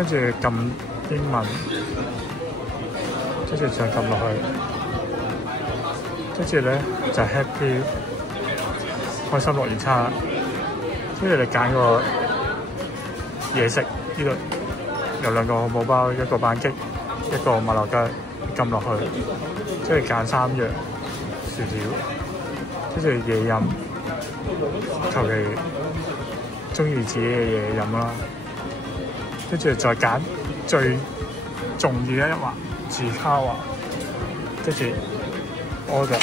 跟住撳英文，跟住再撳落去，跟住咧就 Happy 開心樂園餐，跟住你揀個嘢食，呢度有2個漢堡包，1個班戟，1個麥樂雞，撳落去，跟住揀3樣薯條，跟住嘢飲，求其中意自己嘅嘢飲啦，跟住再揀最重要嘅一環自卡華，跟住 order，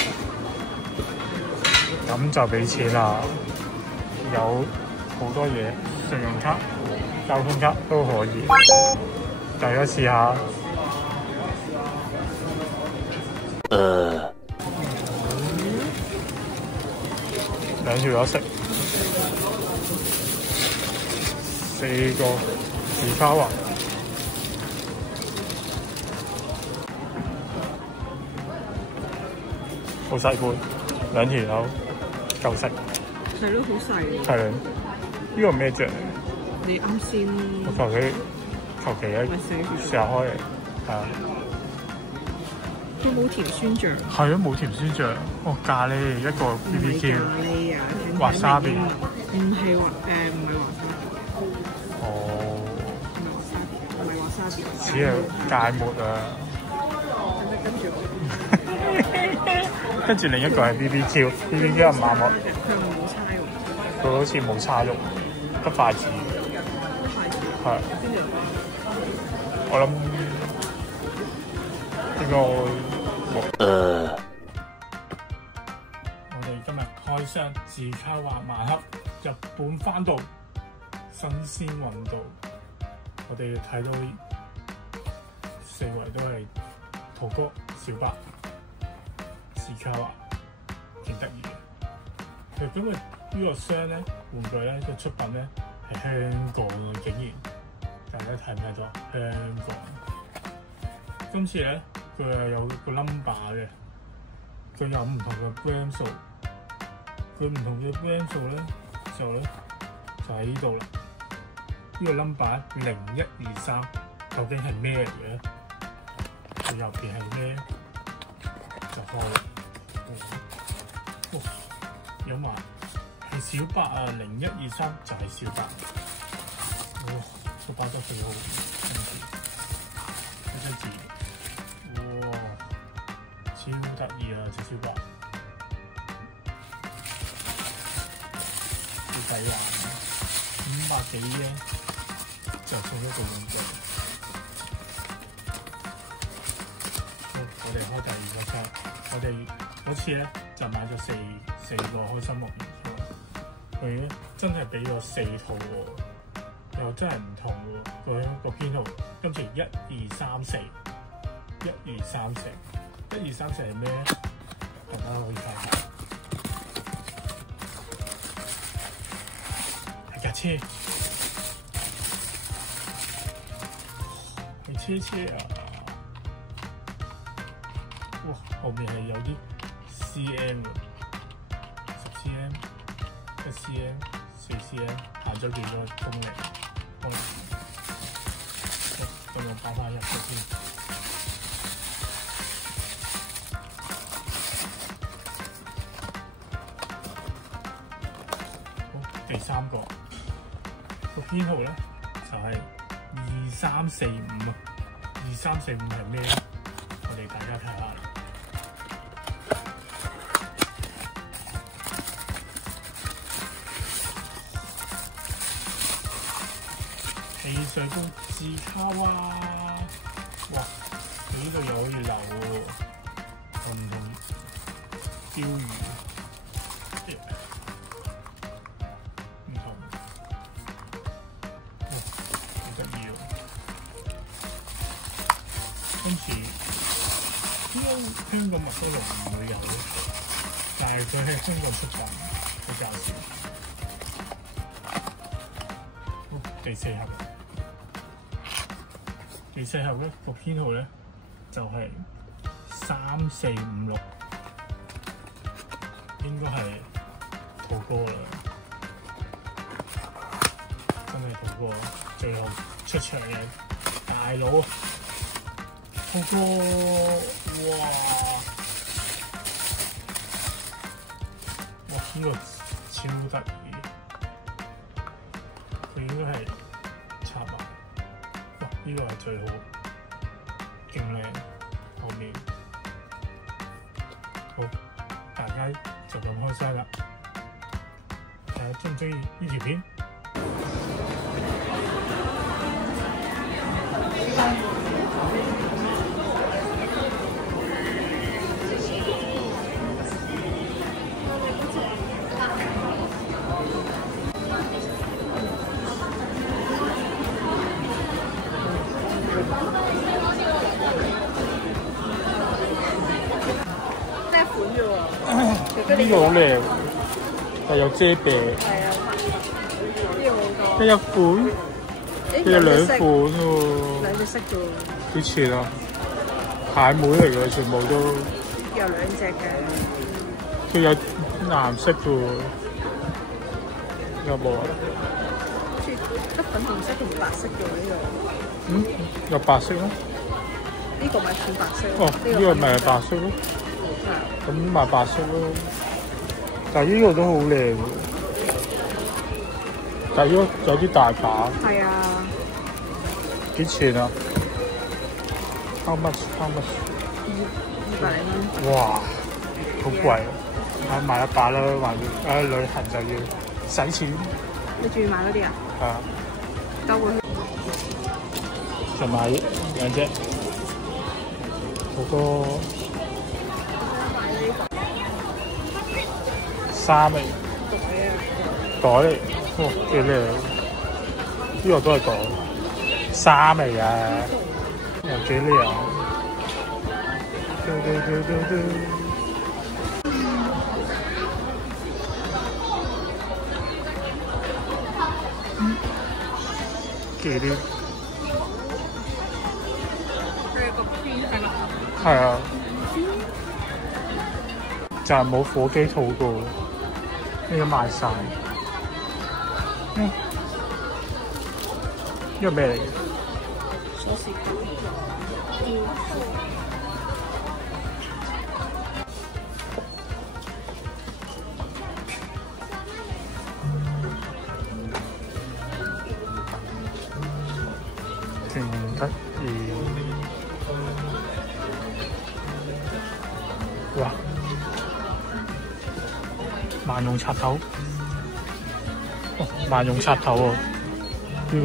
咁就俾錢啦。有好多嘢，信用卡、交通卡都可以，大家試下。2條友食4個自卡華。好細杯，2條友夠食。係咯，好細。係啊，呢個咩醬？你啱先我求其試下開嚟，係啊。佢冇甜酸醬。係啊，冇甜酸醬。哦，咖喱1個 BBQ。咖喱啊，華沙別。唔係華沙別。哦。唔係華沙別。似係芥末啊。跟住我。跟住另一個係 BBQ 係麻木。佢冇叉肉。佢好似冇叉肉，得筷子。係。我諗應該我哋今日開箱自卡華盲盒，日本番道新鮮運到。我哋睇到4圍都係桃哥、小白、自卡華，幾得意嘅。其實今日呢個箱咧，玩具咧嘅出品咧係香港啊，竟然大家睇唔睇到？香港今次咧佢係有個 number 嘅，佢有唔同嘅 brand 數，佢唔同嘅 brand 數咧就喺呢度啦。呢個 number 0123究竟係咩嚟嘅咧？佢入邊係咩？就開啦。有埋係小白啊，0123就係小白。哇，個包裝幾好，呢張字，哇，超得意啊！隻小白，好抵玩，500幾嘅就送一個玩具。好，我哋開第2個箱。我哋嗰次咧就買咗4個開心樂園套，佢咧真係俾咗4套喎，又真係唔同喎。佢個編號今次1234係咩咧？大家可以睇下，係架車，係車啊！哇，後面係有啲 cm 喎，10cm、1cm、4cm， 行咗幾多公里？咁我擺翻入去先。好，第3個編號咧就係2345啊，2345係咩咧？我哋大家睇下。汽水杯自卡華，哇！佢呢度又可以留喎，有唔同標語，唔同，哇！好得意喎！今次應該香港麥當勞唔會有，但係佢喺香港出品，比較少。好，第4盒。第4盒咧個編號咧就係3456，應該係桃哥啦，真係桃哥最後出場嘅大佬，好多哇！哇！呢個超得意，佢應該係插埋。哇！呢個係最好，勁靚個面。好，大家就咁開箱啦。睇下中唔中意呢條片？咩款啫喎？呢個好靚，係有遮蔽。係啊，呢個好多。佢有款，佢有兩款喎。兩隻色嘅喎。幾錢啊？蟹妹嚟嘅，全部都。有兩隻嘅。佢有藍色嘅喎，有冇啊？得粉紅色同白色嘅喎呢個。有白色咯。呢個咪粉白色。哦，呢個咪係白色咯。咁買白色咯。但係呢個都好靚喎。但係呢個有啲大把。係啊。幾錢啊 ？How much？ 200零蚊。哇，好貴啊！買一把啦，話要旅行就要使錢。你仲要買嗰啲啊？係啊。夠會。就買兩隻，好多衫嚟，袋嚟，哇幾靚！呢個都係袋，衫嚟㗎，又幾靚。幾靚。係啊，就係冇火機套過，呢個賣晒。呢個咩嚟嘅？鎖匙勁得意。哇！萬用插頭，哦，萬用插頭喎，呢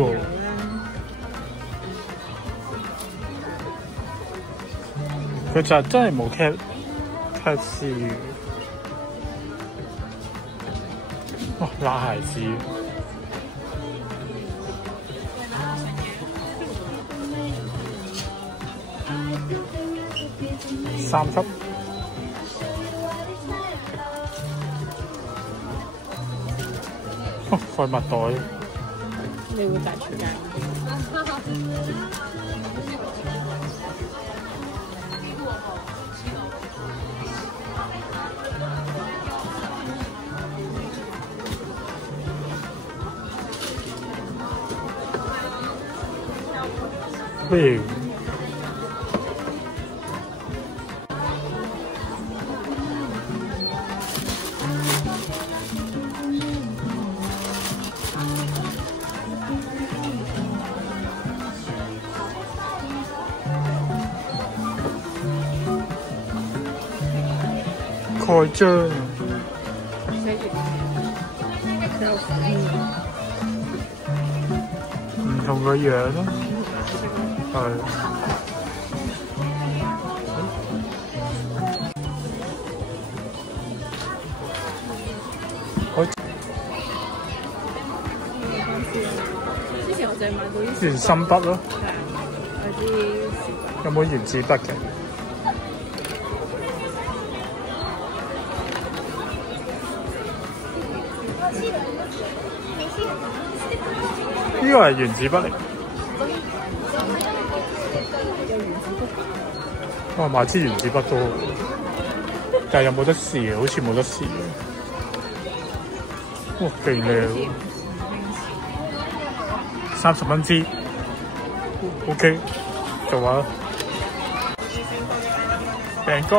個佢就真係冇 Type C 嘅，哇！拉鞋子3級。廢物袋，你會帶出街？咩？蓋章，寫住有唔同嘅樣咯，係。之前我就係買到啲原心筆咯，係啊，有啲有冇原子筆嘅？呢個係原子筆嚟。我買支原子筆都好，但係有冇得試？好似冇得試。哇，勁靚！30蚊支。OK， 做啊！餅乾。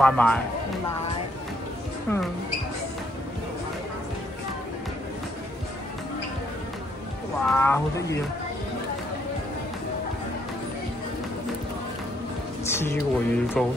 買埋。唔買。嗯。哇，好得意啊！黐過魚糕。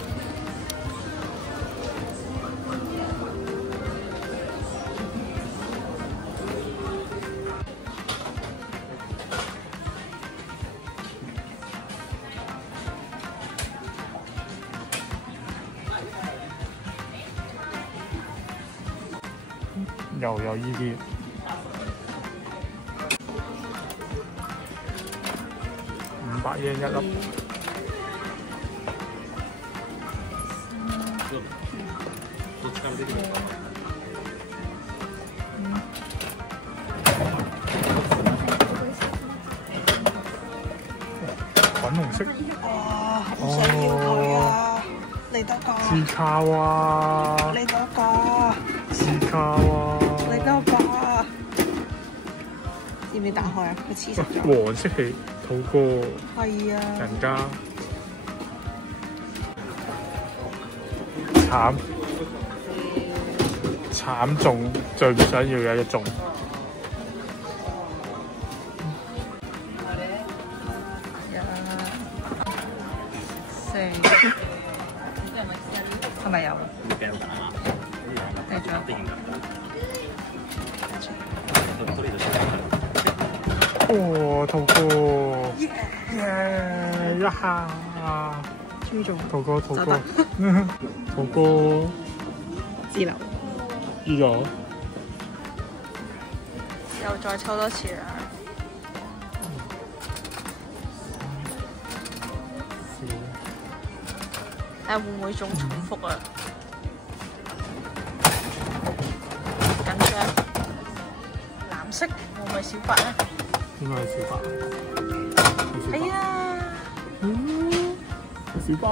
又有呢啲500yen 一粒，粉紅色。哇！好想要佢啊！嚟多個。斯卡哇！嚟多個。斯卡哇！嚟多個。要唔要打開啊？佢黐實咗。黃色係土哥。係啊。人家慘中，最唔想要嘅一中。係咪有？繼續。哦，土哥，耶！一下，終於中。土哥，土哥，自流。呢個又再抽多次啦。睇下會唔會中重複啊？緊張。藍色會唔會小白咧？應該係小白。係啊。小白。